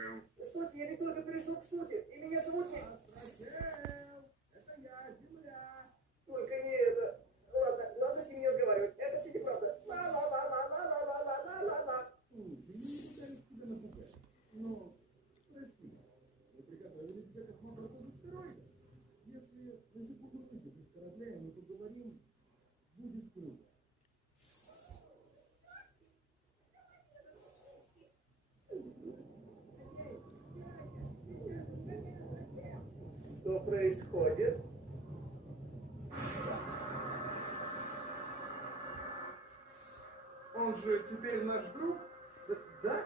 слушаю. Кстати, я не только перешел к сути, и меня зовут не... Это я, Земля. Только не это. Ладно с ним не разговаривать. Это все неправда. Ла-ла-ла-ла-ла-ла-ла-ла-ла-ла. Слушай, не пытаюсь тебя напугать. Но, прости, мы приготовили тебя к осмотру астероида. Если на секунду выйдешь из корабля, и мы поговорим, будет круто. Что происходит? Он же теперь наш друг? Да?